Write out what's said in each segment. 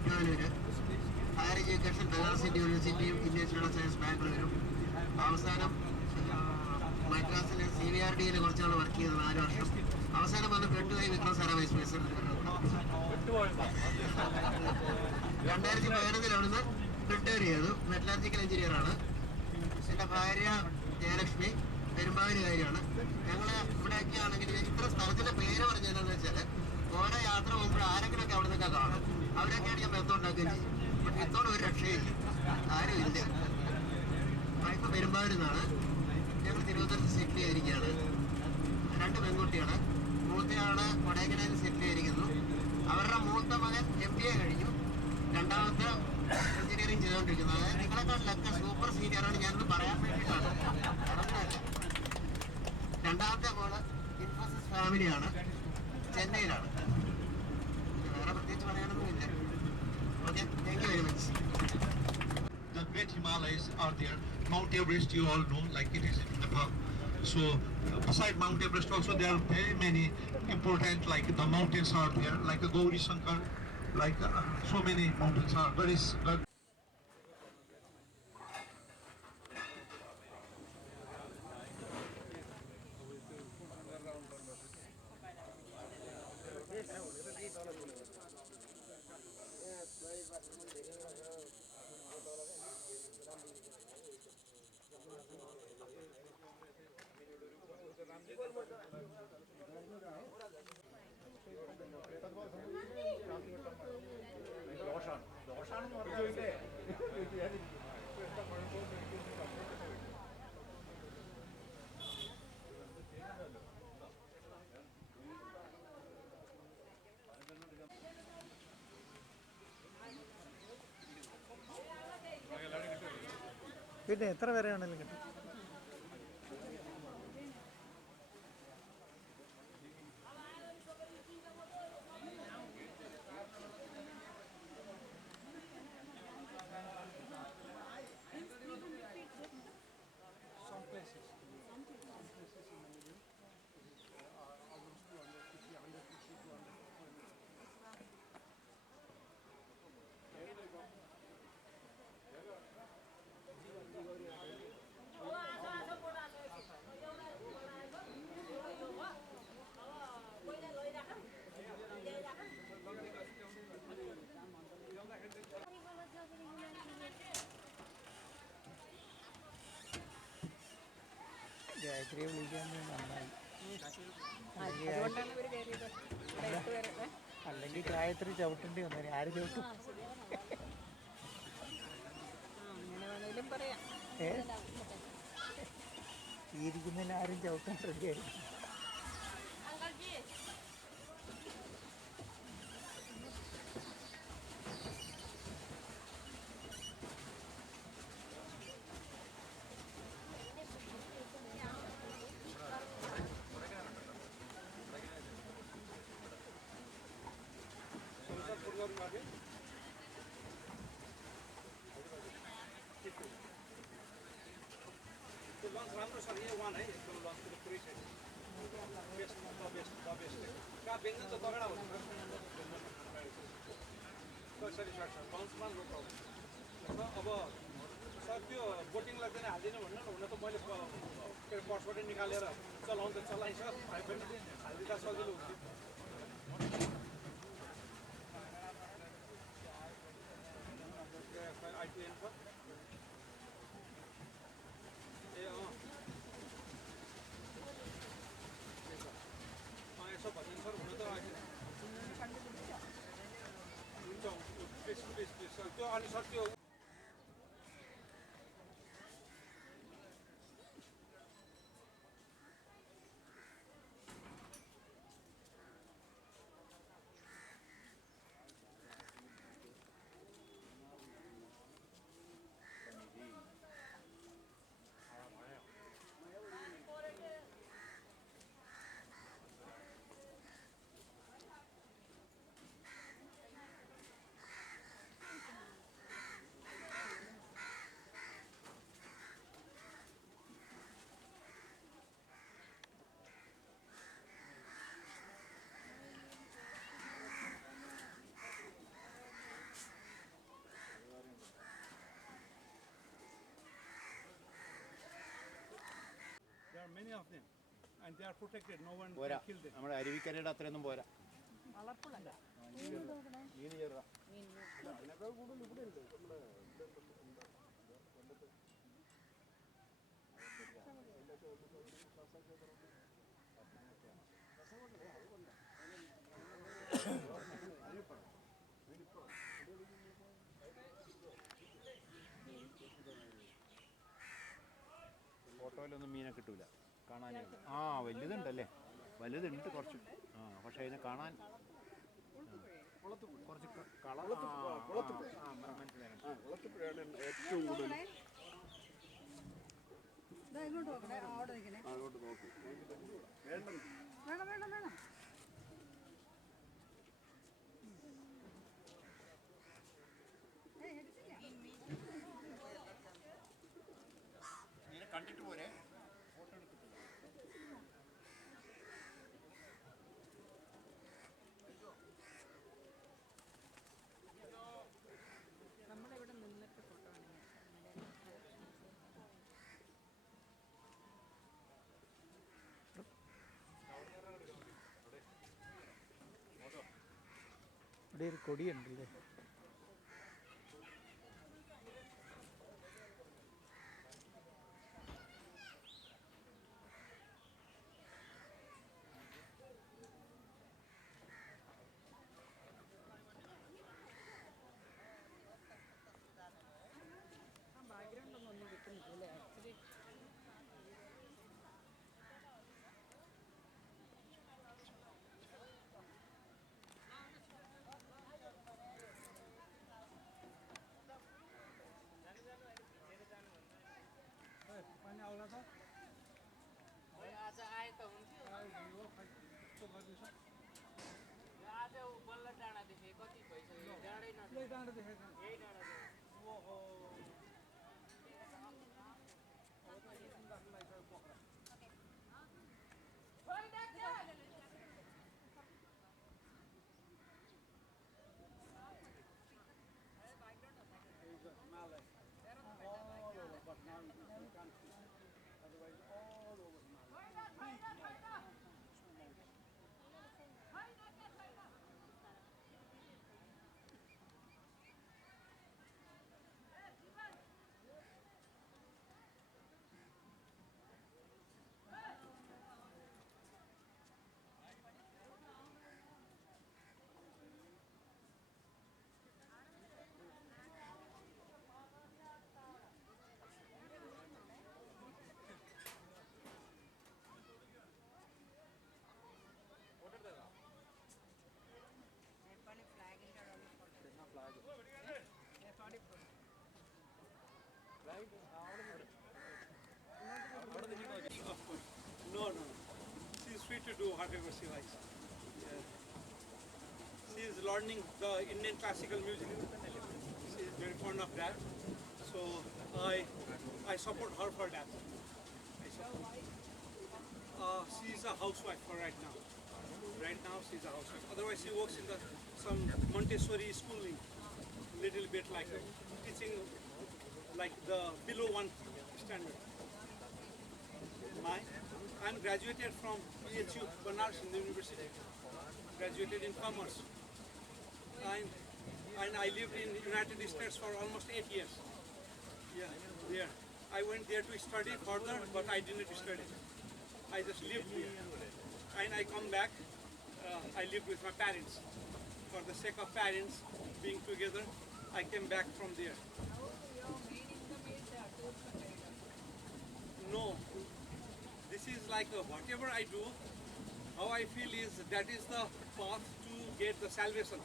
Ettumanoor, higher education Banaras യൂണിവേഴ്സിറ്റിയും Indian students science ബാംഗ്ലൂരും. അവസാനം മദ്രാസിലെ CVRDയിൽ കുറച്ചാൾ വർക്ക് ചെയ്തത് 4 വർഷം. അവസാനം വന്ന് പെട്ടുപോയി വിക്രം സാര വൈസ് പ്രസിഡന്റ്. 2015 അവിടുന്ന് റിട്ടയർ ചെയ്തു. മെറ്റലർജിക്കൽ എഞ്ചിനീയറാണ്. എൻ്റെ ഭാര്യ ജയലക്ഷ്മി പെരുമ്പാവൂരുകാരിയാണ്. ഞങ്ങൾ ഇവിടെയൊക്കെ ആണെങ്കിൽ ഇത്ര സ്ഥലത്തിൻ്റെ പേര് പറഞ്ഞതെന്ന് വെച്ചാൽ ഓരോ യാത്ര പോകുമ്പോൾ ആരെങ്കിലുമൊക്കെ അവിടെ നിന്നൊക്കെ കാണും. അവരൊക്കെയാണ് ഞാൻ ബന്ധമുണ്ടാക്കുകയും ചെയ്യും. പക്ഷെ ഇത്തോടെ ഒരു രക്ഷയില്ല, ആരും ഇല്ല. വൈഫ് പെരുമ്പാവൂരിൽ നിന്നാണ്. ഞങ്ങൾ തിരുവനന്തപുരത്ത് സെറ്റിൽ ചെയ്തിരിക്കുകയാണ്. 2 പെൺകുട്ടികൾ. മൂത്തയാള് കൊടൈക്കനാലിൽ സെറ്റിൽ ചെയ്തിരിക്കുന്നു. അവരുടെ മൂത്ത മകൻ MBA കഴിഞ്ഞു. രണ്ടാമത്തെ എഞ്ചിനീയറിംഗ് ചെയ്തുകൊണ്ടിരിക്കുന്നത്. അതായത് നിങ്ങളെക്കാട്ടിലൊക്കെ സൂപ്പർ സീനിയറാണ് ഞാനത് പറയാൻ വേണ്ടിയിട്ടാണ്. അങ്ങനെയല്ല. രണ്ടാമത്തെ മോള് ഇൻഫോസിസ് ഫാമിലിയാണ്, ചെന്നൈയിലാണ്. വേറെ പ്രത്യേകിച്ച് പറയാനൊന്നുമില്ല. Okay, thank you very much. The Great Himalayas are there. Mount Everest, you all know, like it is in Nepal. So, beside Mount Everest also there are very many important, like the mountains are there, like Gauri Shankar, like so many mountains are very. പിന്നെ എത്ര പേരാണെങ്കിലും കിട്ടും. Some places in Manila, almost 250, 150, 200. ഗായത്രിയെ വിളിക്കാൻ നന്നായി. അല്ലെങ്കിൽ ഗായത്രി ചവിട്ടേണ്ടി വന്നേനെ. ആര് ചവിട്ടും? ഈ ഇരിക്കുന്നതിന് ആരും ചവിട്ടാൻ റെഡിയായിരുന്നു. लन्च राम्रो छ यहाँ वान है एकदम लन्चको पुरै छ बेस्ट द बेस्ट कहाँ व्यञ्जन त तगडा हुन्छ सेटिस्फ्याक्सन लन्चमा नो प्रब्लम अब सर त्यो बोटिङलाई पनि हालिदिनु भन्नु न हुन त मैले पर्सबाट निकालेर चलाउनु त चलाइन्छ भाइ पनि हालिदिँदा सजिलो हुन्थ्यो ITN छ ए यसो भनिन्छ सर हुन त हुन्छ त्यो अनि सर त्यो many of them, and they are protected. No one പോരാ, can kill them. നമ്മുടെ അരുവിക്കരയുടെ അത്രയൊന്നും പോരാ. മീൻ ചെറുതാ. ഫോട്ടോയിലൊന്നും മീനെ കിട്ടൂല, കാണാൻ. ആ വലുതുണ്ടല്ലേ, വലുതുണ്ട് കുറച്ച്. ആ പക്ഷേ ഇതിനെ കാണാൻ കുറച്ച് കുളത്തുപുഴയാണ് ഏറ്റവും കൂടുതൽ. ഇങ്ങോട്ട് നോക്കണേ, അവിടെ നിൽക്കണേ. അങ്ങോട്ട് നോക്കൂ. വേണം വേണം വേണം. മീനെ കണ്ടിട്ട് പോരെ. നമ്മളിവിടെ നിന്നിട്ട് ഫോട്ടോ ഇവിടെ ഒരു കൊടിയുണ്ടല്ലേ. ആ ബാക്ക്ഗ്രൗണ്ടൊന്നും ഒന്നും കിട്ടുന്നില്ല ആക്ച്വലി. पानी आउला छ आज आए त हुन्थ्यो आज बल्ल डाँडादेखि कति भइसक्यो, डाँडै यही डाँडा देखेको यही डाँडा ओहो Malay. All over, but now you can't see. Otherwise, all over Malay. Nepali ഫ്ലാഗിൻ്റെ അവിടെ Nepali No. She is free to do whatever she likes. She is learning the Indian classical music. She is very fond of that. So I support her for that. She is a housewife for right now. Right now she is a housewife. Otherwise she works in some Montessori schooling, little bit like teaching like the below one standard. I'm graduated from BHU, Banaras University. Graduated in commerce. And I lived in United States for almost 8 years. Yeah, there. I went there to study further, but I didn't study. I just lived there. And I come back, I lived with my parents. For the sake of parents being together, I came back from there. No, this is like whatever I do, how I feel is that is the path to get the salvation.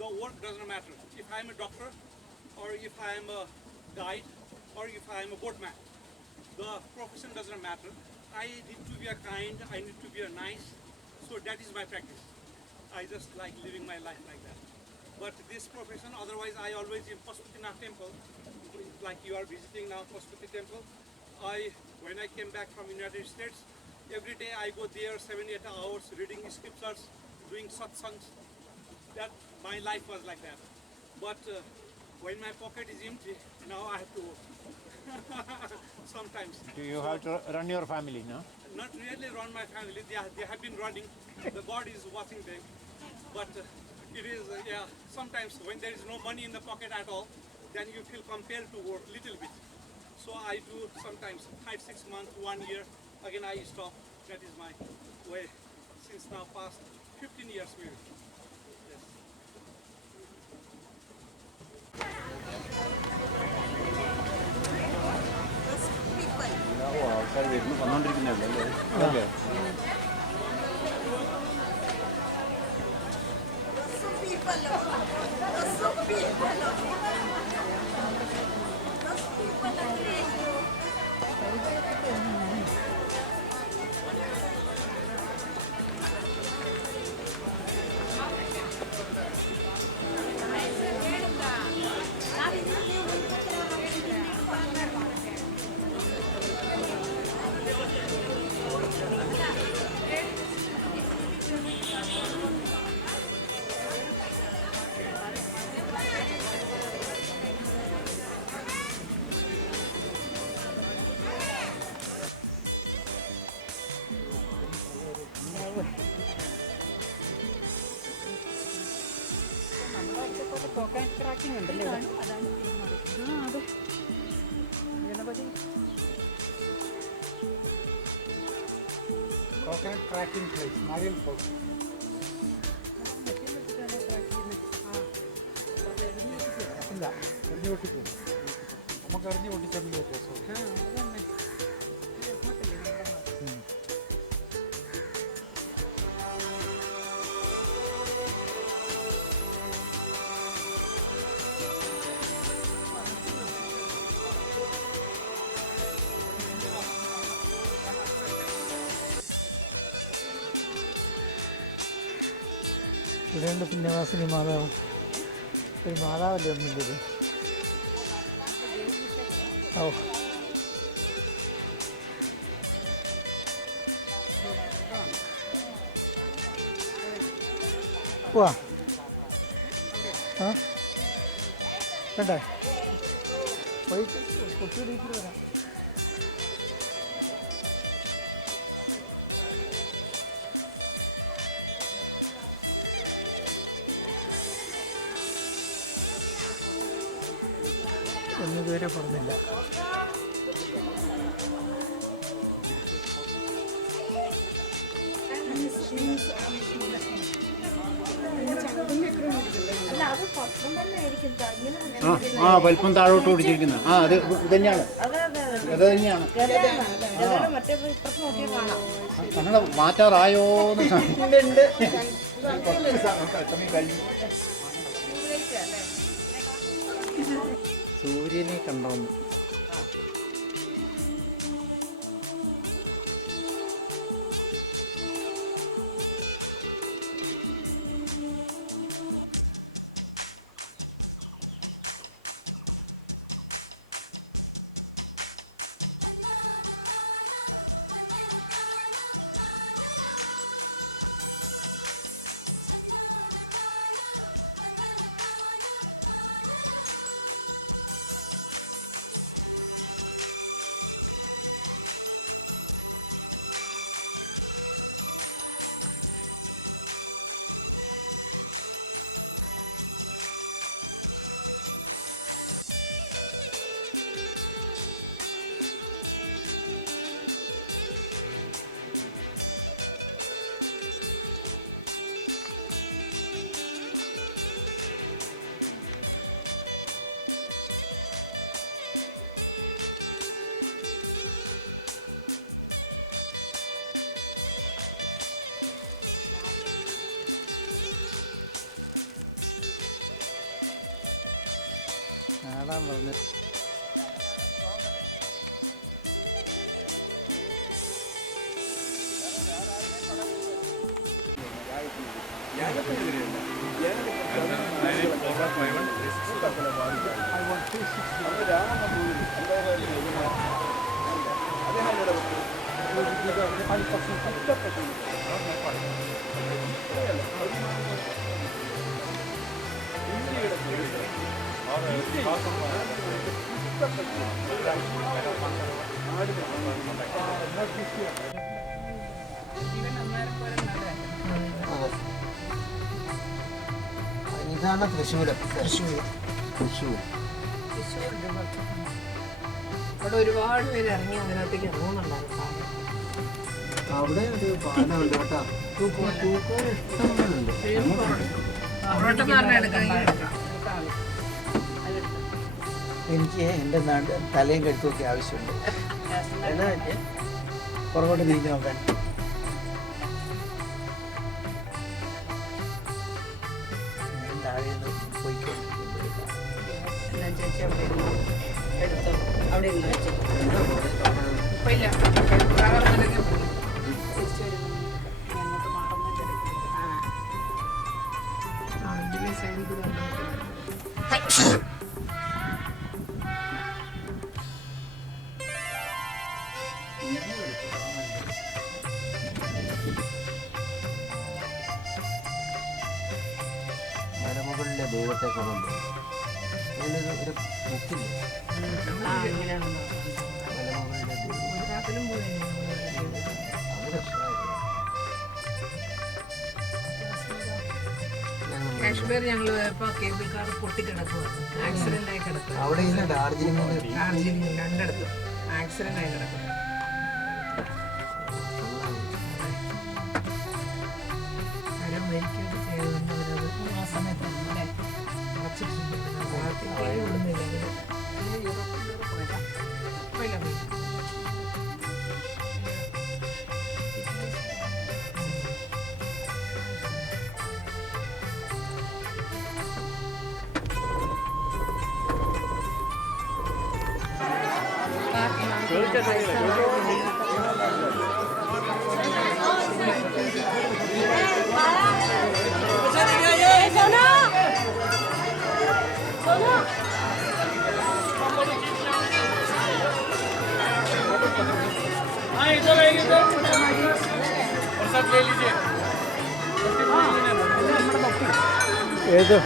The work doesn't matter. If I am a doctor, or if I am a guide, or if I am a boatman, the profession doesn't matter. I need to be a kind, I need to be a nice, so that is my practice. I just like living my life like that. But this profession, otherwise I always in Pashupatinath temple, like you are visiting now Pashupati temple. When I came back from United States, every day I go there 7-8 hours reading scriptures, doing satsangs. That my life was like that. But when my pocket is empty, now I have to work. Sometimes. Do you have to run your family, no? Not really run my family. They have been running. The God is watching them. But it is, sometimes when there is no money in the pocket at all, then you feel compelled to work little bit. So I do sometimes 5-6 months, 1 year. Again I stop. That is my way since now past 15 years maybe. Yes. ആൾക്കാർ വരുന്നു വന്നുകൊണ്ടിരിക്കുന്നേ ഉള്ളൂ അല്ലേ? Tracking ഉണ്ടല്ലേ? അതാണ് അത് Ganapati coconut tracking place നാരിയൽ fort. ഇല്ല, എറിഞ്ഞു പൊട്ടി പോകും. നമുക്ക് എറിഞ്ഞു പൊട്ടിച്ചെങ്കിൽ രസം. ഇവിടെയുണ്ട് പുണ്യവാസിനി മാതാവ്. ഒരു മാതാവല്ലേ ഒന്നില്ലത്. ഓ, പോവാ. ആ വേണ്ടേ? പോയി കുട്ടിയുടെ വീട്ടിൽ വരാം. ഒന്നിതുവരെ പറഞ്ഞില്ല. ആ വലിപ്പം താഴോട്ട് ഓടിച്ചിരിക്കുന്ന അത് ഇത് തന്നെയാണ്. അത് തന്നെയാണ്. കണ്ണട മാറ്റാറായോന്ന് സൂര്യനെ കണ്ടോന്ന്. ആടാൻ പറഞ്ഞു. All right. ഇതാണ് തൃശ്ശൂർ. അവിടെ ഒരുപാട് പേര് ഇറങ്ങി അതിനകത്തേക്ക് ഇറങ്ങുന്നുണ്ടാവും. അവിടെ ഒരു പാലമുണ്ട് കേട്ടോ. തൂക്കുപാലം ഇഷ്ടമുണ്ട്. എനിക്ക് എൻ്റെ തലയും കഴുത്തുമൊക്കെ ആവശ്യമുണ്ട്. എന്നാ പറ്റിയ പുറകോട്ട് തിരിഞ്ഞ് നോക്കാൻ. ഞാൻ താഴെ നിന്ന് മലമുകളിലെ ദൈവത്തെ കാണുമ്പോൾ അതിനൊരു ഒരു മുക്കില്ല. മലമുകളിലെ കാശ്മീർ ഞങ്ങൾ പോയപ്പോൾ കേബിൾ കാർ പൊട്ടിക്കിടക്കുവാണ്. ആക്സിഡന്റ് ആയി കിടക്കുക. അവിടെ ഇല്ല ഡാർജിലിംഗ് രണ്ടിടത്തും ആക്സിഡന്റ് ആയി കിടക്കുക. ആരും മരിക്കുകയൊക്കെ ചെയ്തവരത് ആ സമയത്താണ് അല്ലേ അടച്ചിട്ടുണ്ട്. വിടുന്നില്ലെങ്കിൽ ഏത്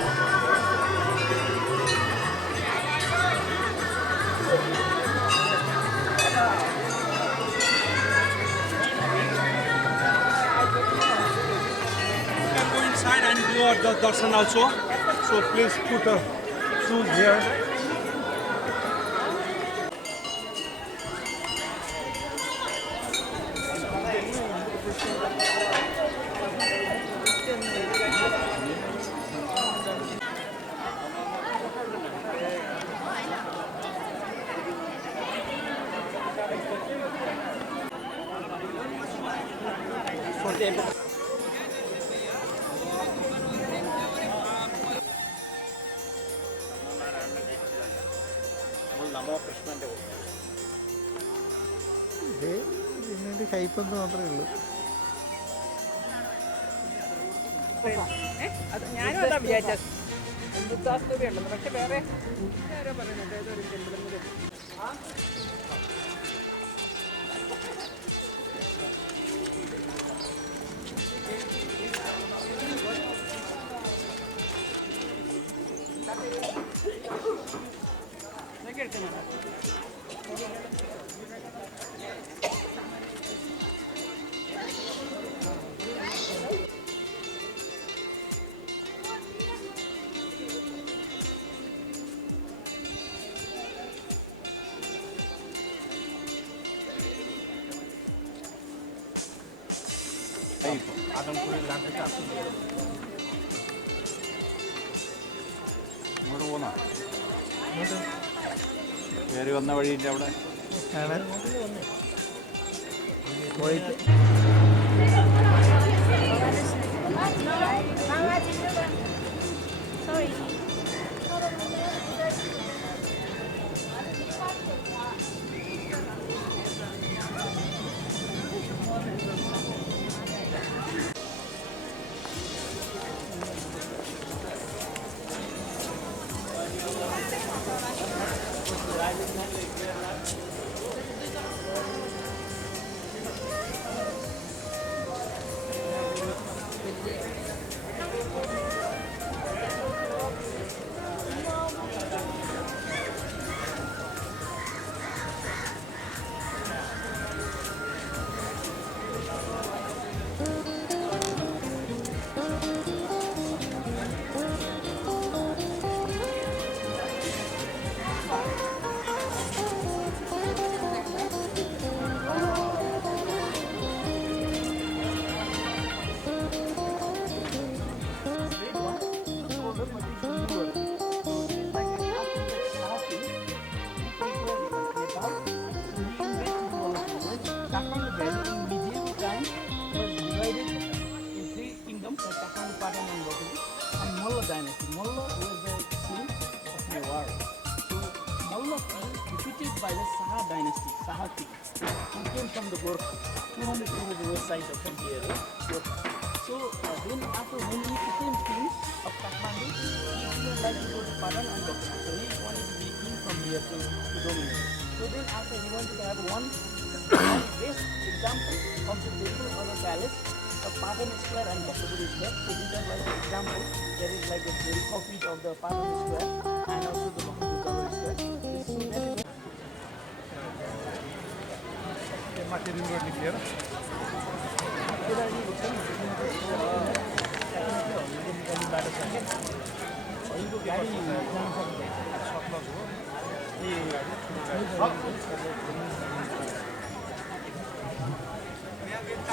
And do the darshan also. So please put a shoes here. ഇതിൻ്റെ കയ്പെന്ന് മാത്രമേ ഉള്ളൂ. ഞാനും അതാ വിചാരിച്ചത് ബുദ്ധാസ്തുതി ഉണ്ടെന്ന്. പക്ഷെ വേറെ ആരോ പറയുന്നുണ്ട് ഏതൊരു ടെമ്പിളിൽ ഇങ്ങോട്ട് പോന്നാ കയറി വന്ന വഴിയിൻ്റെ അവിടെ ആണ് പോയിട്ട് Kathmandu Valley in medieval times was divided in 3 kingdoms, like Kathmandu, Patan and Botani, and Malla dynasty. Malla was the king of Mewar. So Malla was defeated by the Saha dynasty, Saha king, who came from the Gorkha, 200 kilometers west side of from here. Gorkha. So then after when he became king of Kathmandu, he didn't like to go to Patan and Botani. So he wanted to be king from here to dominate. So then after he wanted to have one best example of the temple or the palace of Patan Square and Bhaktapur Square. So these are like example. There is like a very copy of the Patan Square and also the Bhaktapur Square. So that is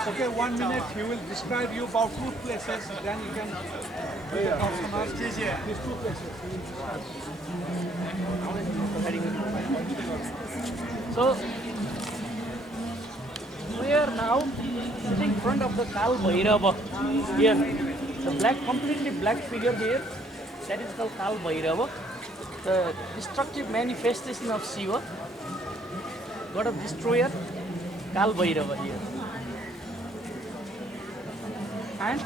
Okay, 1 minute. He will describe you about 2 places. Then you can do the customers. These 2 places. So we are now sitting in front of the Kal Bhairava here. The black, completely black figure here, that is called Kal Bhairava, the destructive manifestation of Shiva, god of destroyer, Kal Bhairava here. And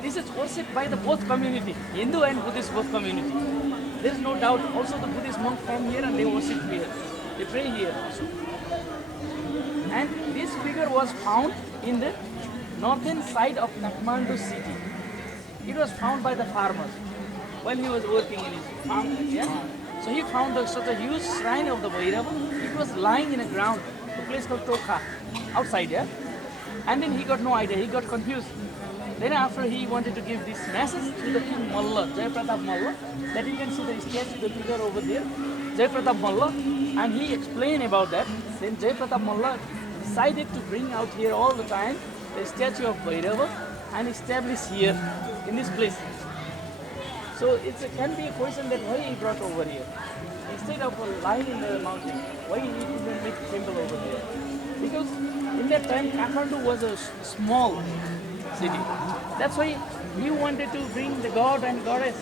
this is worshipped by the both community, Hindu and Buddhist both community. There is no doubt. Also the Buddhist monks come here and they worship here. They pray here also. And this figure was found in the northern side of Kathmandu city. It was found by the farmers while he was working in his farm. Yeah? So he found such a huge shrine of the Bhairava. It was lying in a ground, a place called Tokha, outside. Yeah? And then he got no idea, he got confused. Then after he wanted to give this message to the king Malla, Jayapratap Malla, that you can see the statue, the figure over there, Jayapratap Malla, and he explained about that. Then Jayapratap Malla decided to bring out here all the time the statue of Bhairava and establish here in this place. So it can be a question that why he brought over here. Instead of lying in the mountain, why he didn't make a temple over there? Because in that time Kathmandu was a small city. That's why he wanted to bring the god and goddess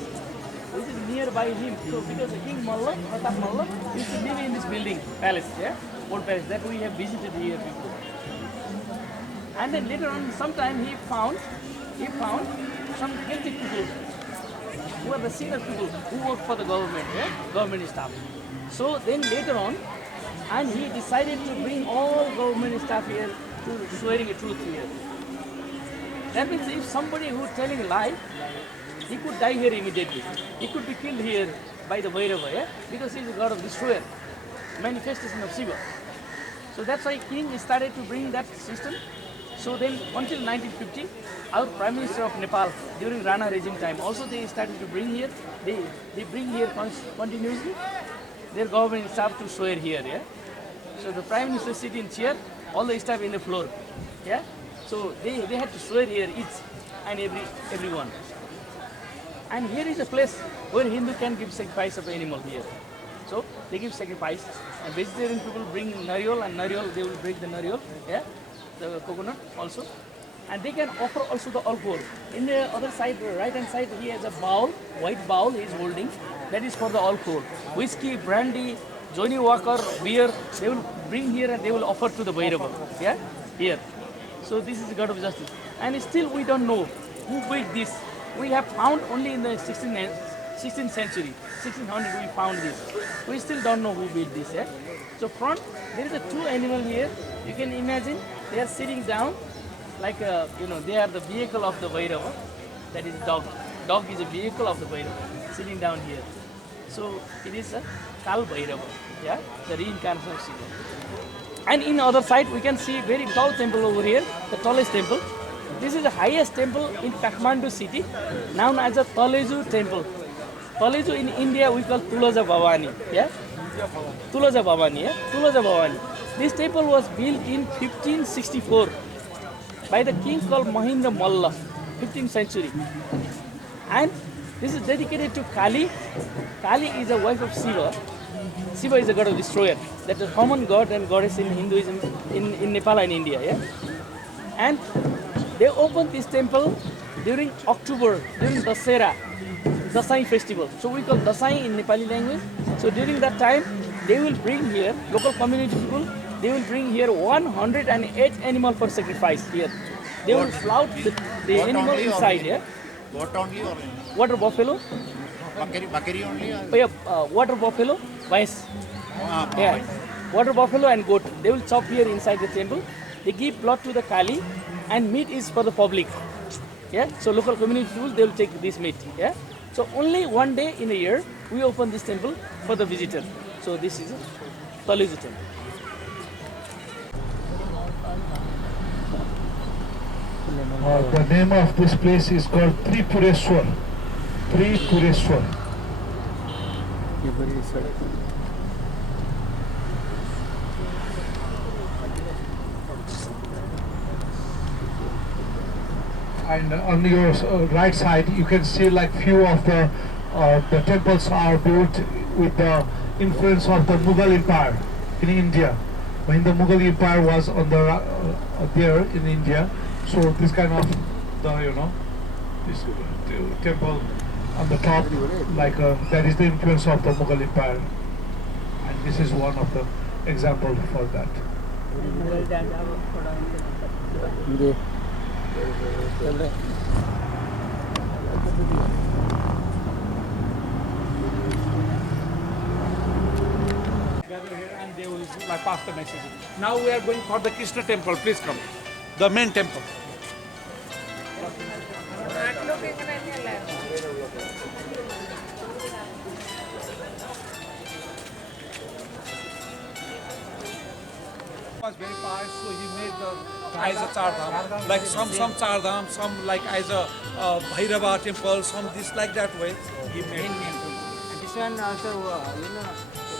which is nearby him. So because the King Malla, Pratap Malla, used to live in this building, palace, yeah? Old palace that we have visited here before. And then later on, sometime he found some guilty people who are the senior people who work for the government, yeah? Government staff. So then later on, and he decided to bring all government staff here to swearing a truth here. That means if somebody who is telling a lie, he could die here immediately. He could be killed here by the Bhairava, yeah? Because he is a god of destroyer, manifestation of Shiva. So that's why king started to bring that system. So then until 1950, our Prime Minister of Nepal during Rana regime time, also they started to bring here, they bring here continuously their government staff to swear here, yeah? So the Prime Minister sit in chair, all the staff in the floor, yeah? So they had to swear here each and everyone. And here is a place where Hindu can give sacrifice of animal here. So they give sacrifice, and vegetarian people bring nariyal, and nariyal they will break the nariyal, yeah, the coconut also, and they can offer also the alcohol. In the other side, the right hand side, he has a bowl, white bowl he is holding. That is for the alcohol, whiskey, brandy, Johnny Walker, beer. They will bring here and they will offer to the Bhairava, yeah, here. So this is the god of justice, and still we don't know who built this. We have found only in the 16th century, 1600 we found this. We still don't know who built this. Yeah? So front, there is a two animal here. You can imagine they are sitting down like they are the vehicle of the Bhairava. That is dog. Dog is a vehicle of the Bhairava, sitting down here. So it is a Kal Bhairava, yeah, the reincarnation of Shiva. And in the other side, we can see very tall temple over here, the tallest temple. This is the highest temple in Kathmandu city, known as a Taleju temple. Taleju in India we call Tulaja Bhavani, yeah? Tulaja Bhavani, yeah? Tulaja Bhavani. This temple was built in 1564 by the king called Mahindra Malla, 15th century. And this is dedicated to Kali. Kali is a wife of Shiva. Shiva is a god of destroyer. That's a common god and goddess in Hinduism in Nepal and India. Yeah, and they opened this temple during October, during Dasai festival. So we call Dasai in Nepali language. So during that time, they will bring here, local community people, they will bring here 108 animal for sacrifice here. They will flout the animal inside, yeah? Goat only or Water buffalo? bakari only? Oh, yeah, water buffalo, vice. Yeah, water buffalo and goat. They will chop here inside the temple. They give blood to the Kali and meat is for the public. Yeah, so local community people, they will take this meat. Yeah, so only one day in a year, we open this temple for the visitor. So this is Taluja temple. The name of this place is called Tripureshwar. Tripureshwar. And on your right side, you can see like few of the temples are built with the influence of the Mughal Empire in India. When the Mughal Empire was on the there in India, so this kind of this temple on the top, like that is the influence of the Mughal Empire, and this is one of the example for that. Gather here and they will like pass the message. Now we are going for the Krishna temple. Please come. The main temple. Was very pious, so he made the as a char dham. Like some char dham, some like as a Bhairava temple, some this like that way he made. This one also,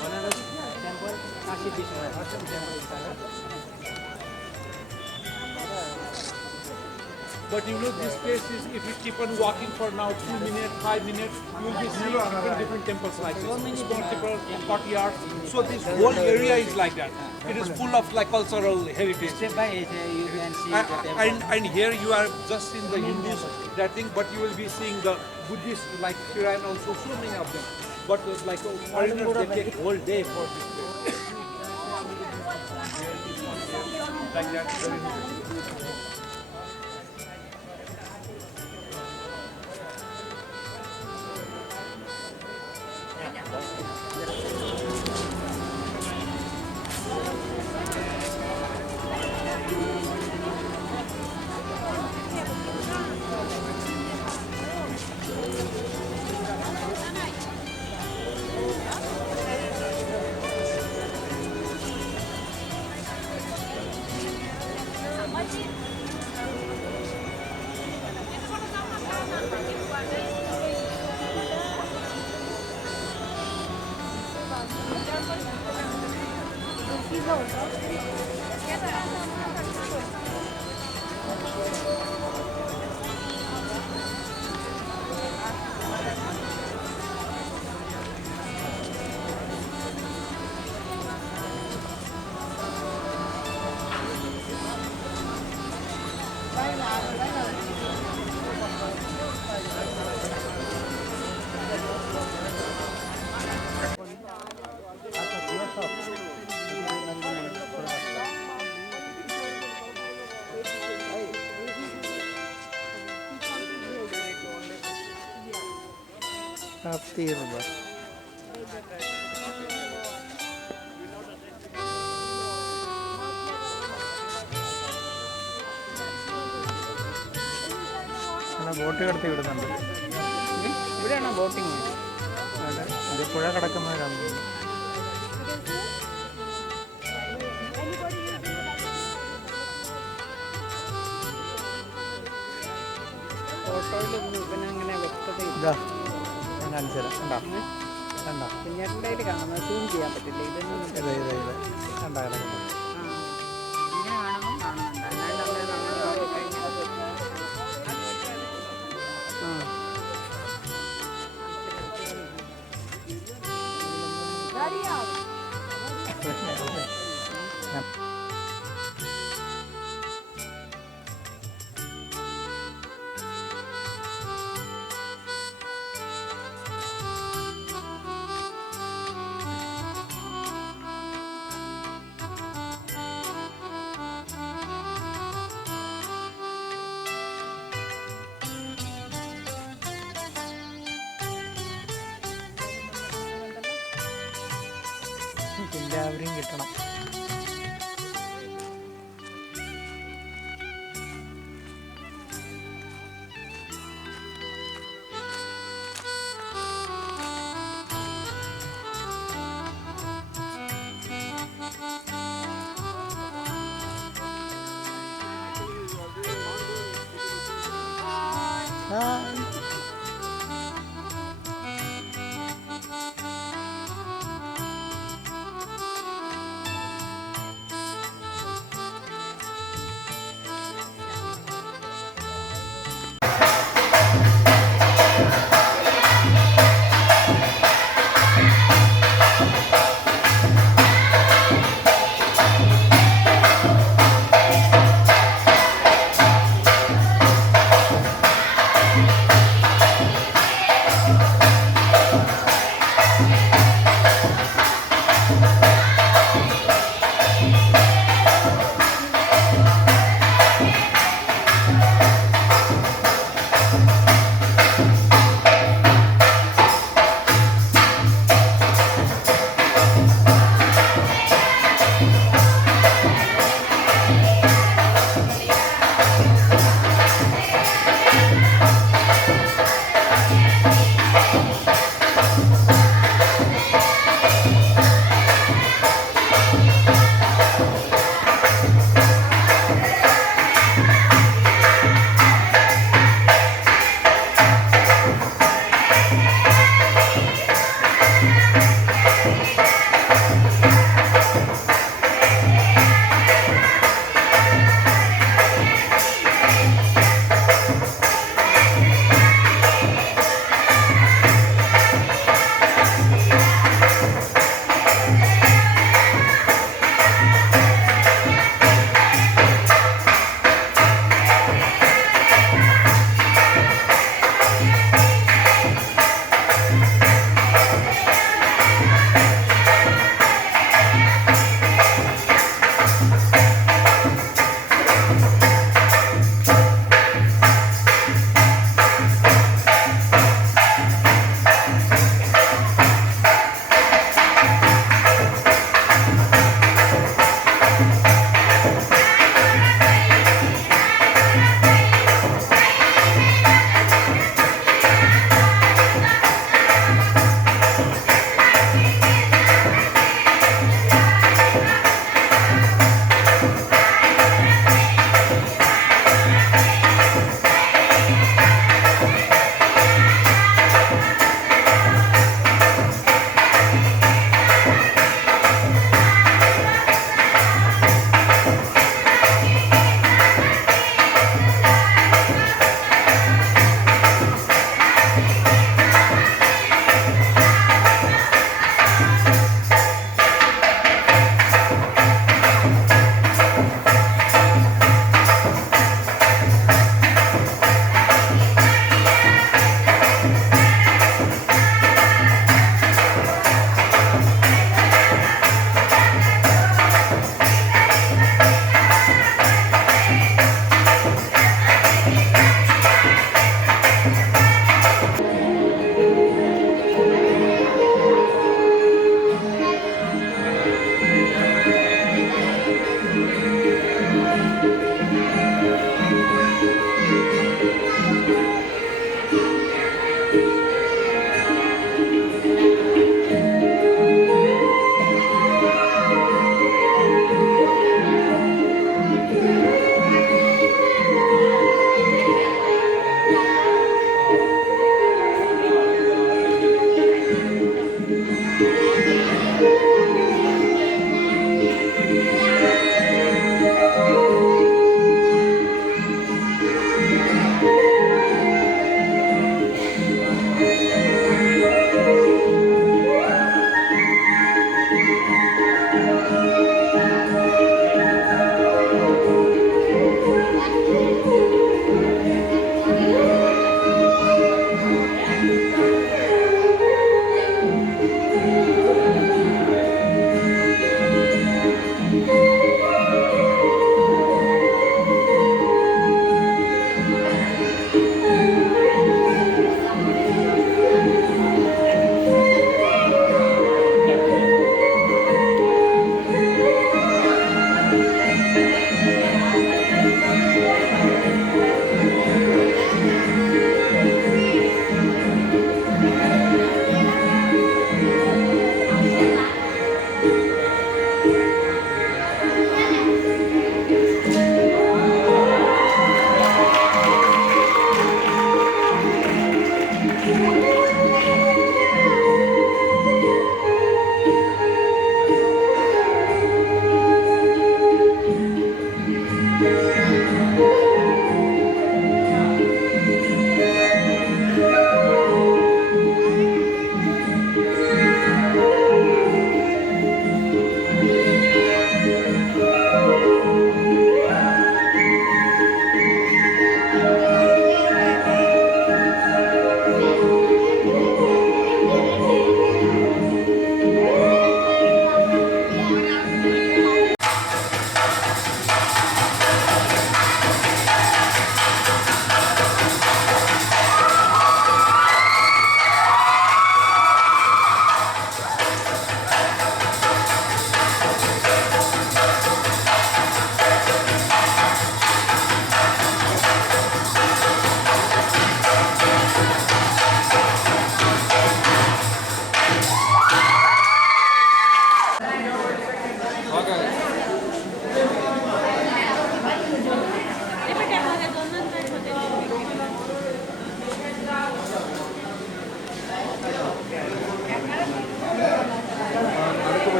Banaras temple, Kashi Vishwanath temple. But you know this place is, if you keep on walking for now 2 minutes, 5 minutes, you will be seeing different temples like this. Small temple, courtyard. So this whole area is like that. It is full of like cultural heritage. Step by it, you can see the temple. And here you are just in the Hindus, that thing, but you will be seeing the Buddhist like shrine also, so many of them. But like foreigners, they take whole day for this place. Like that, very nice. തീർന്നു. Boat കിടത്തി വിടുന്നുണ്ട്. ഇവിടെയാണോ boating? അത് പുഴ കിടക്കുന്നവരാണ്. ഫോട്ടോയിലൊന്നും ഇവനങ്ങനെ വ്യക്തതയില്ല. ഇതാ ഞാൻ കാണിച്ചു തരാം. കണ്ടോ കണ്ടോ? കുഞ്ഞേട്ടൻ്റെ കയ്യിൽ കാണുന്നത് സൂം ചെയ്യാൻ പറ്റില്ല. ഇതൊന്നും ഇത് കണ്ടോ കിടക്കുന്നത്? ഇങ്ങനെ കാണുമ്പോൾ കാണുന്നുണ്ട്. അല്ലാണ്ട് നമ്മൾ നോക്കി കഴിഞ്ഞാൽ Daddy out. എല്ലാവരെയും കിട്ടണം.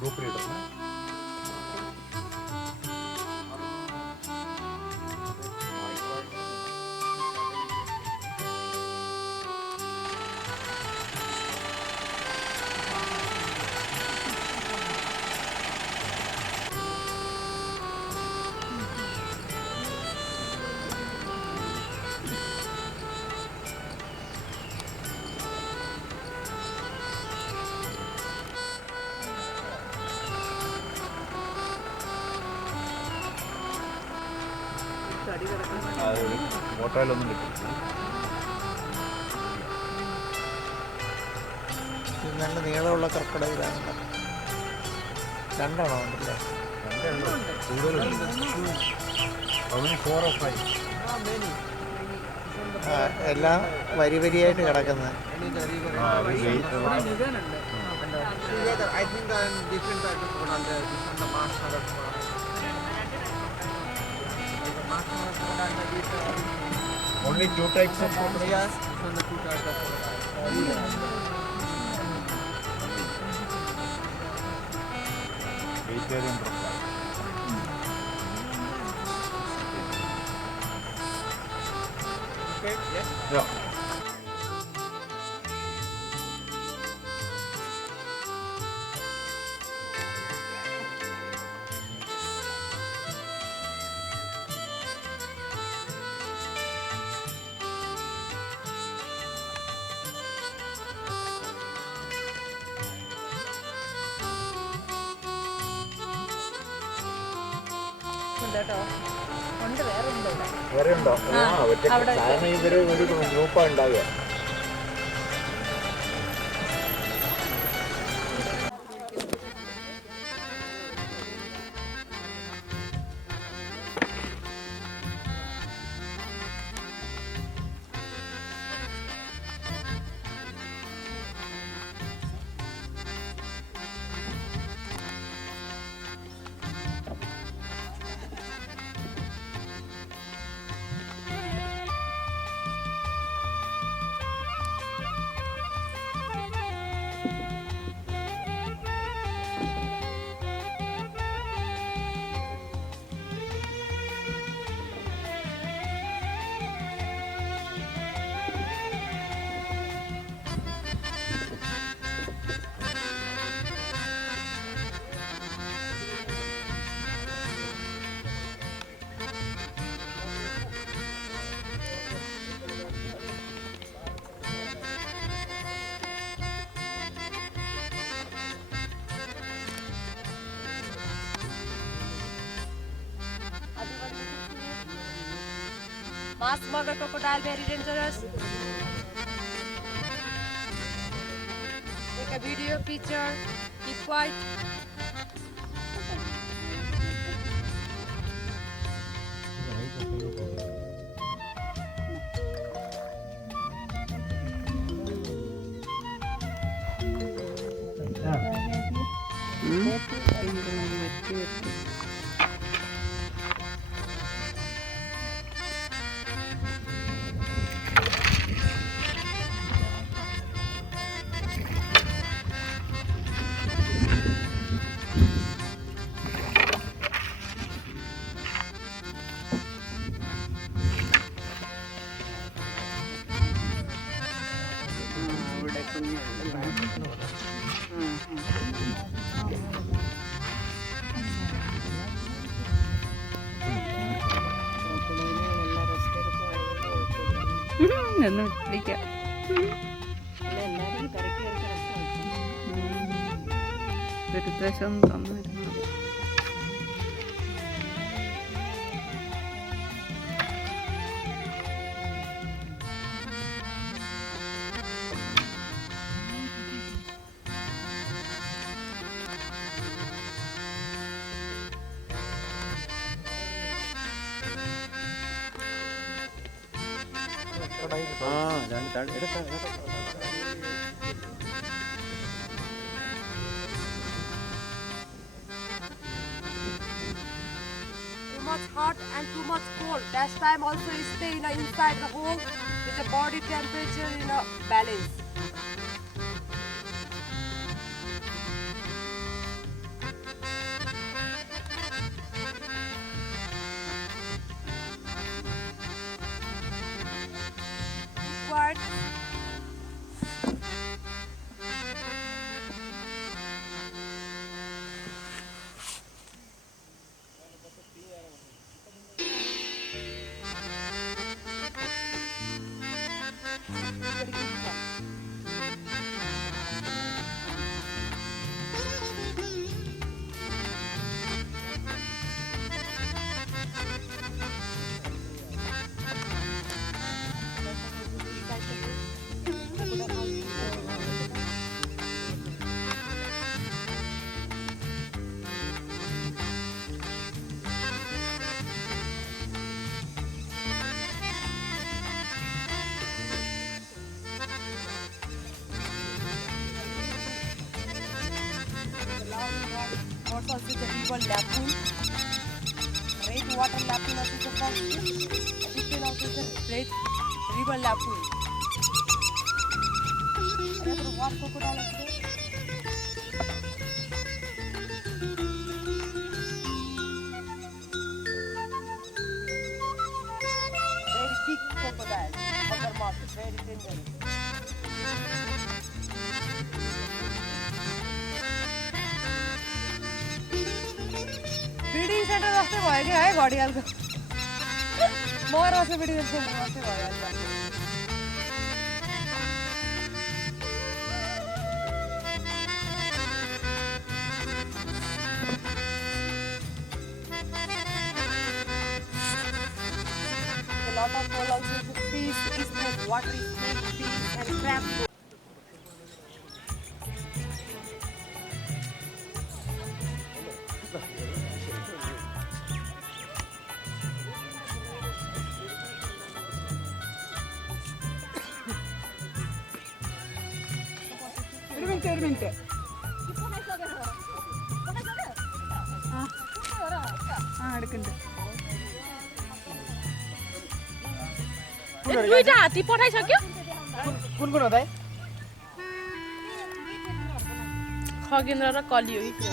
ഗ്രൂപ്പ് ലീഡർ ഓട്ടോയിലൊന്നും കിട്ടും. ഇത് നല്ല നീളമുള്ള കർക്കിടക ഇതാണ്. രണ്ടെണ്ണം ഉണ്ടല്ലേ? കൂടുതലുണ്ട്. അവന് 4 or 5. എല്ലാം വരി വരിയായിട്ട് കിടക്കുന്നത്. I think there are different types of crocodile. There is the marshmallow crocodile. Only 2 types of crocodile. Yes, from the 2 types of crocodile. Vegetarian crocodile. Okay, yes. Yeah. വേറെ ഉണ്ടോ? സാധാരണ ഇതൊരു ഗ്രൂപ്പാണ് ഉണ്ടാവുക. Mass murder crocodile, very dangerous. Take a video, picture, keep quiet. എന്ന് വിളിക്കാം. ദുരിതാശ്വാസം തന്നിരുന്നു. Too much hot and too much cold. That time also stay inside the hole with the body temperature in a balance. Also, also the river lapoon. Red water lapoon also is a fox. Different also is a red river lapoon. Another what crocodile is there? Very big crocodile. Other mouth, very dangerous. Breeding centre जस्तै भयो कि है घडियालको मगर बस्ने breeding centre जस्तै भयो A lot of people also fish, snake, water snake, fish and crab. ഒരു minute ആ എടുക്കുന്നുണ്ട് दुईटा हात्ती पठाइसक्यो कुन कुन हो दाइ खगेन्द्र र कली हो कि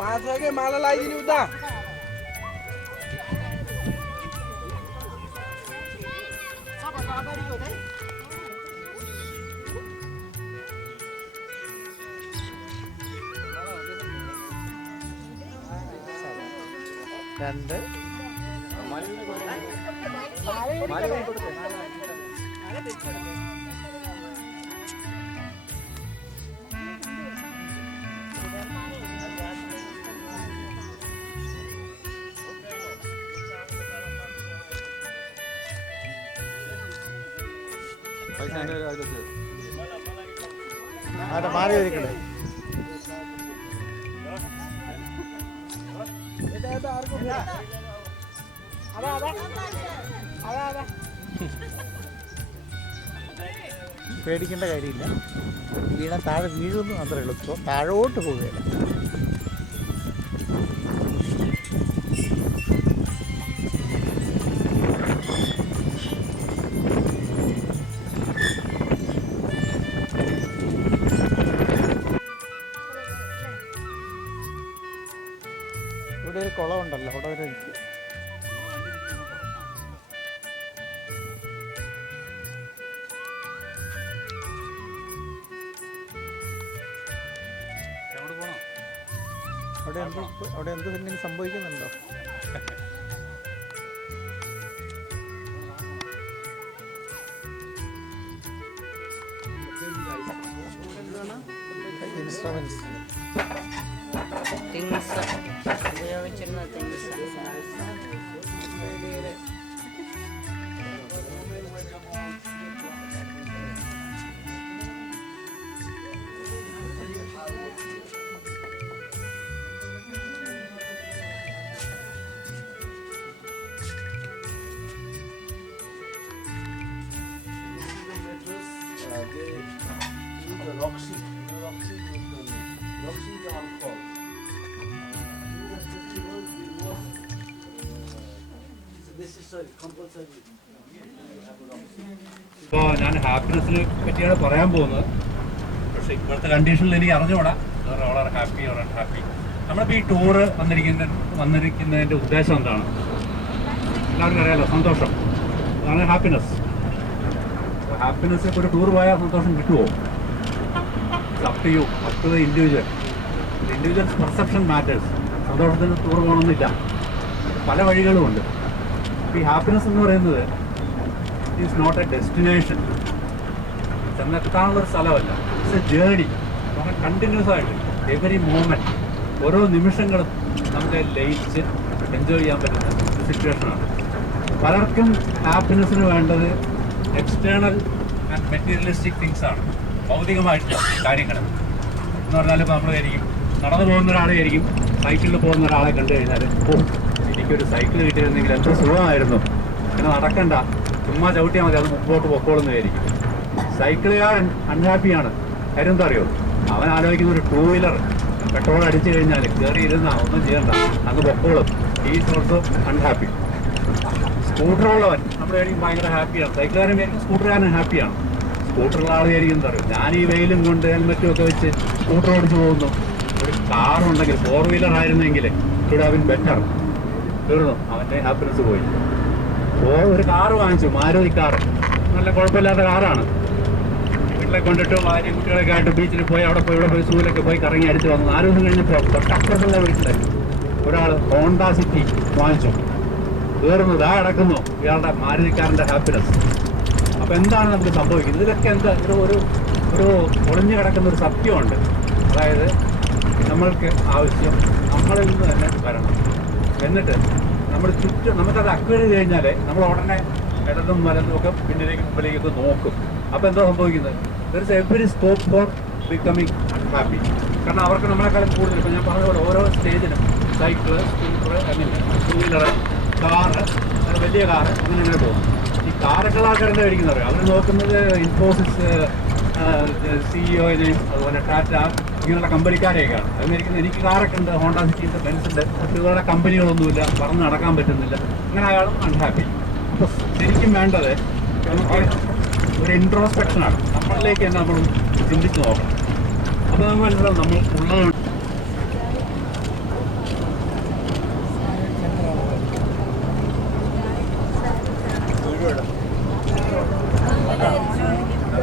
वहाँ छ कि माला लगाइदिने उता രണ്ട് ആടെ മാറി ഇരിക്കണേ പേടിക്കേണ്ട കാര്യമില്ല വീണ താഴെ വീഴുന്നു അത്ര എളുപ്പം താഴോട്ട് പോവുകയില്ല ഇവിടെ ഒരു കുളമുണ്ടല്ലോ അവിടെ വരെ നിൽക്കും അവിടെ എന്തെങ്കിലും സംഭവിക്കുന്നുണ്ടോ ഇൻസ്ട്രുമെന്റ്സ് ഉപയോഗിച്ചിരുന്ന തിങ്സ് ഇപ്പോൾ ഞാൻ ഹാപ്പിനെസ്സിനെ പറ്റിയാണ് പറയാൻ പോകുന്നത്. പക്ഷേ ഇപ്പോഴത്തെ കണ്ടീഷനിൽ എനിക്ക് അറിഞ്ഞുകൂടാ വളരെ ഹാപ്പി നമ്മളിപ്പോൾ ഈ ടൂറ് വന്നിരിക്കുന്നതിൻ്റെ ഉദ്ദേശം എന്താണ്? എല്ലാവർക്കും അറിയാലോ, സന്തോഷം. അതാണ് ഹാപ്പിനെസ്. ഹാപ്പിനെസ് ഇപ്പോൾ ഒരു ടൂർ പോയാൽ സന്തോഷം കിട്ടുമോ? Up to you, up to the individual. Individuals perception matters. സന്തോഷത്തിന് ടൂർ പോകണമെന്നില്ല, പല വഴികളുമുണ്ട്. ഈ ഹാപ്പിനെസ് എന്ന് പറയുന്നത് ഈസ് നോട്ട് എ ഡെസ്റ്റിനേഷൻ, ചെന്നെത്താനുള്ളൊരു സ്ഥലമല്ല, ഇറ്റ്സ് എ ജേർണി. നമുക്ക് കണ്ടിന്യൂസ് ആയിട്ട് എവറി മൂമെൻറ്റ്, ഓരോ നിമിഷങ്ങളും നമുക്ക് ലയിച്ച് എൻജോയ് ചെയ്യാൻ പറ്റുന്ന ഒരു സിറ്റുവേഷനാണ്. പലർക്കും ഹാപ്പിനെസ്സിന് വേണ്ടത് എക്സ്റ്റേണൽ ആൻഡ് മെറ്റീരിയലിസ്റ്റിക് തിങ്സ് ആണ്, ഭൗതികമായിട്ടുള്ള കാര്യങ്ങൾ എന്ന് പറഞ്ഞാൽ. ഇപ്പോൾ നമ്മൾ ആയിരിക്കും നടന്നു പോകുന്ന ഒരാളായിരിക്കും സൈക്കിളിൽ പോകുന്ന ഒരാളെ കണ്ടു കഴിഞ്ഞാൽ, ഓ എനിക്കൊരു സൈക്കിൾ കിട്ടിയിരുന്നെങ്കിൽ എന്ത് സുഖമായിരുന്നു, പിന്നെ നടക്കണ്ട, ചുമ്മാ ചവിട്ടിയാൽ മതി, അത് മുമ്പോട്ട് പൊക്കോളുന്നതായിരിക്കും. സൈക്കിളുകാരൻ അൺഹാപ്പിയാണ്. കാര്യം എന്താ അറിയോ, അവൻ ആലോചിക്കുന്ന ഒരു 2 വീലർ പെട്രോൾ അടിച്ചു കഴിഞ്ഞാൽ കയറി ഇരുന്നാ ഒന്നും ചെയ്യണ്ട, അങ്ങ് പൊക്കോളും. Is also unhappy. സ്കൂട്ടറുള്ളവൻ നമ്മളായിരിക്കും ഭയങ്കര ഹാപ്പിയാണ്, സൈക്കിളുകാരൻ ആയിരിക്കും സ്കൂട്ടറുകാരൻ ഹാപ്പിയാണ്. സ്കൂട്ടറുള്ള ആളായിരിക്കും എന്താ പറയുക, ഞാൻ ഈ വെയിലും കൊണ്ട് ഹെൽമെറ്റും ഒക്കെ വെച്ച് സ്കൂട്ടർ ഓടിച്ചു പോകുന്നു. ഒരു കാറുണ്ടെങ്കിൽ 4 വീലർ ആയിരുന്നെങ്കിൽ ഇവിടെ അവൻ ബെറ്റർ, തീർന്നു, അവൻ്റെ ഹാപ്പിനെസ് പോയി. ഒരു കാറ് വാങ്ങിച്ചു, മാരുതി കാറ്, നല്ല കുഴപ്പമില്ലാത്ത കാറാണ്. വീട്ടിലെ കൊണ്ടിട്ട് ഭാര്യ കുട്ടികളൊക്കെ ആയിട്ട് ബീച്ചിൽ പോയി അവിടെ പോയി ഇവിടെ പോയി സൂലൊക്കെ പോയി കറങ്ങി അടിച്ച് വന്നു. 4 ദിവസം കഴിഞ്ഞപ്പോൾ തൊട്ടപ്പുറത്തുള്ള വീട്ടിൽ ഒരാൾ ഹോണ്ട സിറ്റി വാങ്ങിച്ചു, തീർന്നു, ഇതാ കിടക്കുന്നു ഇയാളുടെ മാരുതിക്കാരൻ്റെ ഹാപ്പിനെസ്. അപ്പോൾ എന്താണ് നമുക്ക് സംഭവിക്കുന്നത്? ഇതിലൊക്കെ എന്താ ഒരു ഒളിഞ്ഞു കിടക്കുന്ന ഒരു സത്യമുണ്ട്. അതായത് നമ്മൾക്ക് ആവശ്യം നമ്മളിൽ നിന്ന് തന്നെ വരണം. എന്നിട്ട് നമ്മൾ ചുറ്റും നമുക്കത് അക്വയർ ചെയ്ത് കഴിഞ്ഞാൽ നമ്മൾ ഉടനെ ഇടതും വലതും ഒക്കെ പിന്നിലേക്ക് മുമ്പിലേക്കൊക്കെ നോക്കും. അപ്പോൾ എന്താ സംഭവിക്കുന്നത്? There is every scope for becoming unhappy. കാരണം അവർക്ക് നമ്മളെക്കാളും കൂടുതൽ, ഇപ്പോൾ ഞാൻ പറഞ്ഞ പോലെ ഓരോ സ്റ്റേജിനും സൈക്കിള്, സ്കൂട്ടർ, അങ്ങനെ 2 വീലർ, കാറ്, വലിയ കാറ്, അങ്ങനെ പോകും. ഈ കാറൊക്കെ ആൾക്കാരെന്താ മേടിക്കുന്നത്? അവർ നോക്കുന്നത് ഇൻഫോസിസ് സിഇഒനെയും അതുപോലെ ടാറ്റ ഇങ്ങനെയുള്ള കമ്പനിക്കാരെയൊക്കെയാണ് അത് മേടിക്കുന്നത്. എനിക്ക് കാറൊക്കെ ഉണ്ട്, ഹോണ്ട സിറ്റിയുണ്ട്, ബെൻസുണ്ട്, പക്ഷേ ഇവരുടെ കമ്പനികളൊന്നുമില്ല, പറന്ന് നടക്കാൻ പറ്റുന്നില്ല. അങ്ങനെ അയാളും അൺഹാപ്പി. അപ്പോൾ ശരിക്കും വേണ്ടത് നമുക്ക് ഒരു ഇൻട്രോസ്പെക്ഷനാണ്, നമ്മളിലേക്ക് തന്നെ നമ്മൾ ചിന്തിച്ച് നോക്കണം. അപ്പോൾ നമ്മൾ മനസ്സിലാവും നമ്മൾ ഉള്ളത്.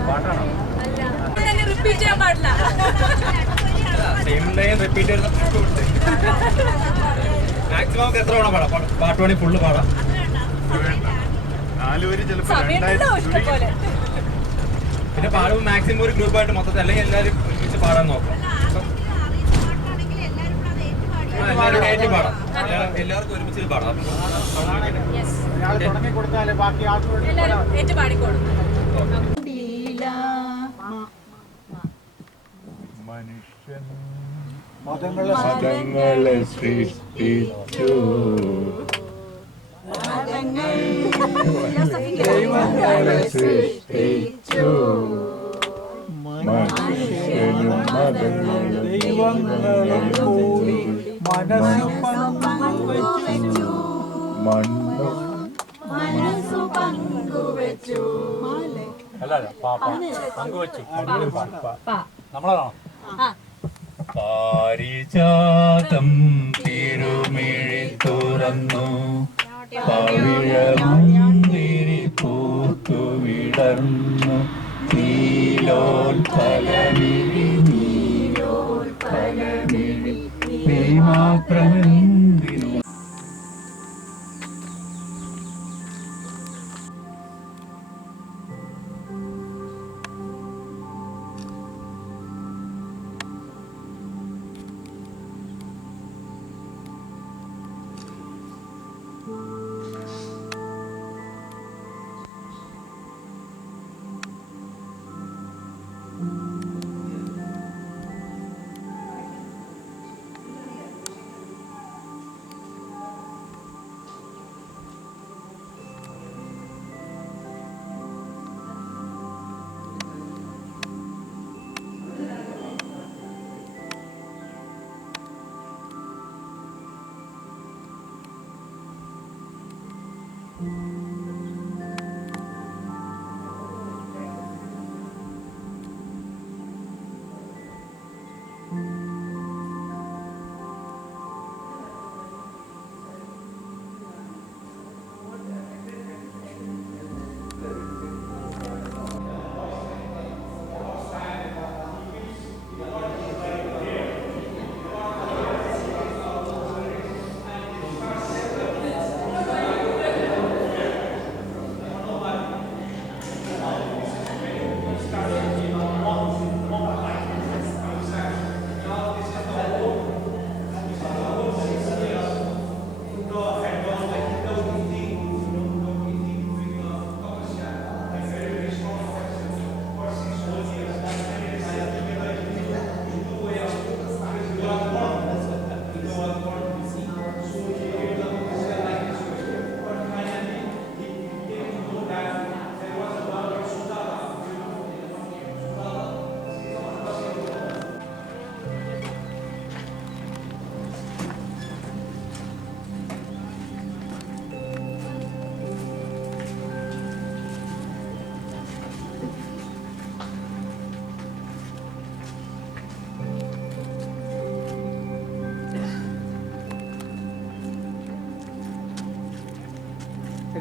പാട്ടാണോ? മാക്സിമം എത്ര തവണ പാടാം? പാട്ട് വേണമെങ്കിൽ ഫുള്ള് പാടാം. 4 വരി ചിലപ്പോൾ പിന്നെ പാടുമ്പോൾ മാക്സിമം ഒരു ഗ്രൂപ്പായിട്ട് മൊത്തത്തിൽ, അല്ലെങ്കിൽ എല്ലാവരും ഒരുമിച്ച് പാടാൻ നോക്കാം. എല്ലാവരും ഏറ്റു പാടാം, എല്ലാവർക്കും ഒരുമിച്ച് പാടാം. മനുഷ്യൻ മതങ്ങളെ സൃഷ്ടിച്ചു, ദൈവങ്ങളെ സൃഷ്ടിച്ചു, മനുഷ്യനും മതങ്ങളും ദൈവങ്ങളും കൂടി മനസ്സ് പങ്കുവച്ചു, മനസ്സു പങ്കുവച്ചു. അല്ല പങ്കുവച്ചു നമ്മളാണോ? പാരിജാതം തിരുമിഴി തുറന്നു, പവിഴമുന്തിരി പൂത്തു വിടർന്നു, നീലോൽപലമിഴി നീലോൽപലമിഴി നീ മാത്രമെന്തിനു.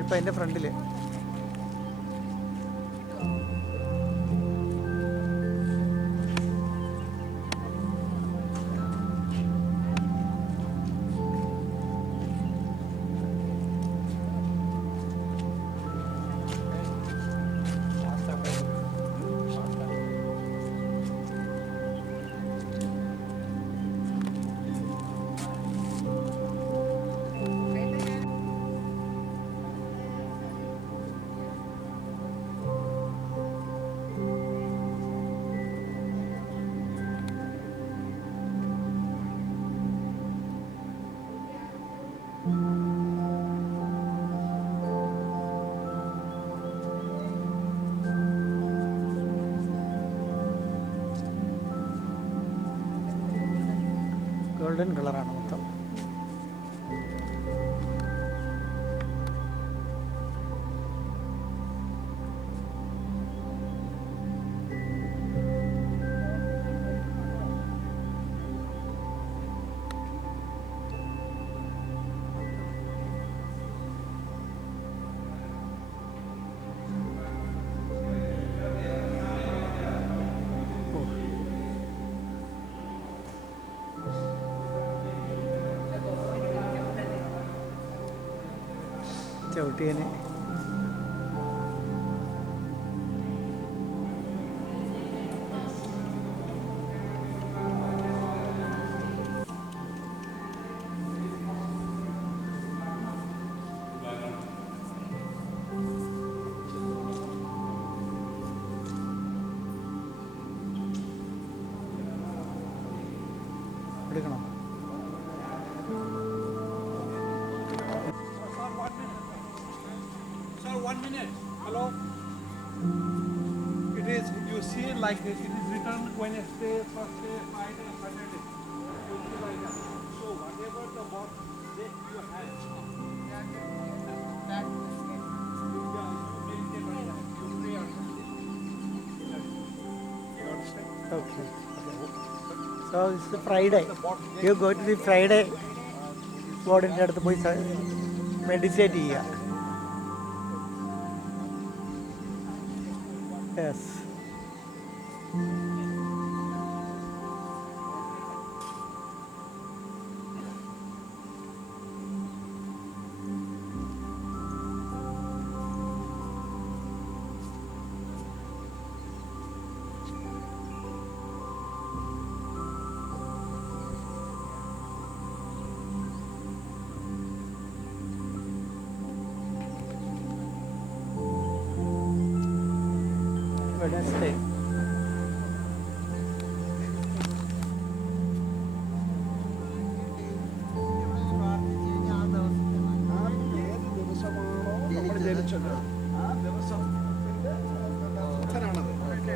ഞാനിപ്പോൾ എൻ്റെ ഫ്രണ്ടിൽ. ഗോൾഡൻ കളറാണ് മൊത്തം. ചവിട്ടിയനെ എടുക്കണം. Sir, 1 minute. Hello. It is. You see like this. It is written Wednesday, Thursday, Friday, Saturday. You see like that. So whatever the work date you have. Okay. So it's the Friday. You go to the Friday വാർഡിൻ്റെ അടുത്ത് പോയി meditate ചെയ്യുക. Yes. Wednesday. നമ്മൾ ജനിച്ചത് ആ ദിവസത്തിന്റെ പ്രാർത്ഥനയാണത്.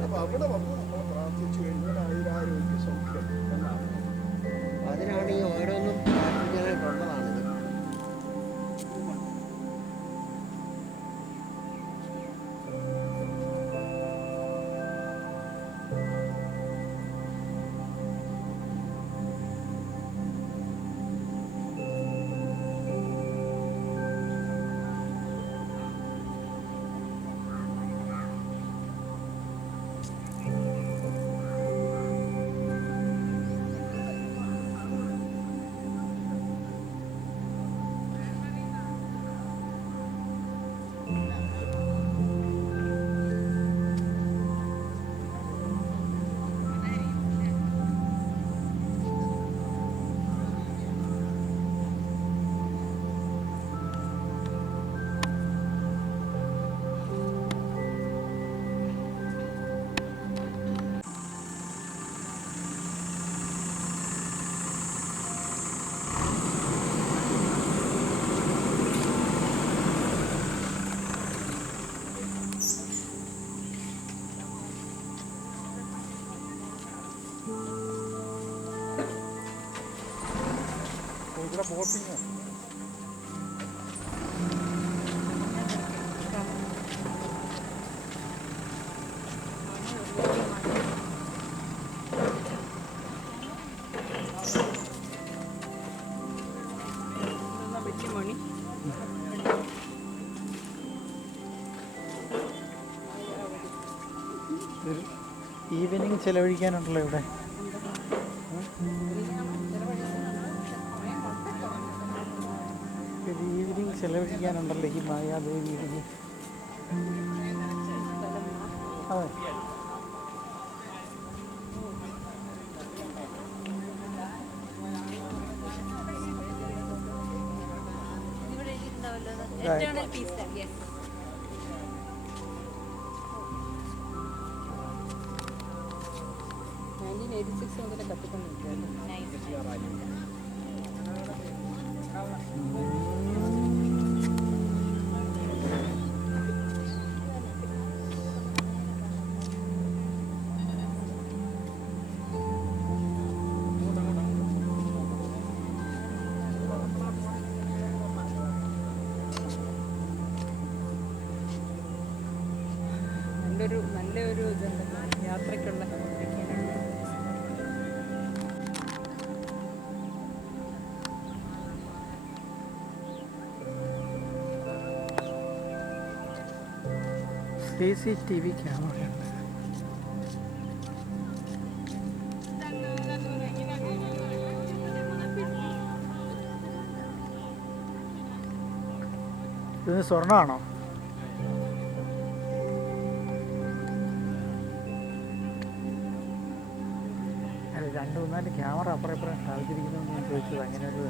അപ്പൊ അവിടെ വന്ന് നമ്മൾ പ്രാർത്ഥിച്ചു കഴിഞ്ഞാൽ ആയുരാരോഗ്യ സൗഖ്യം എന്നാണ്. അതിനാണ് ഈ ഓരോന്നും പ്രാർത്ഥിക്കാനായിട്ടുള്ളതാണിത്. ഇവിടെ ബോട്ടിങ് വലിയ മണി ഇതൊരു ഈവനിങ് ചിലവഴിക്കാനുണ്ടല്ലോ ഇവിടെ. ഒരു ഈവനിങ് ചിലവഴിക്കാനുണ്ടല്ലോ ഈ മായാദേവിയുടെ. അതെ, Eternal peace, sir. Yes. നല്ലൊരു ഇതുണ്ടല്ലോ യാത്രയ്ക്കുള്ള. CCTV ക്യാമറയുണ്ട്. ഇത് സ്വർണ്ണമാണോ? അല്ല, 2-3 ക്യാമറ അപ്പുറം ഇപ്പുറം സ്ഥാപിച്ചിരിക്കുന്നതെന്ന് ഞാൻ ചോദിച്ചത്. അങ്ങനെ ഒരു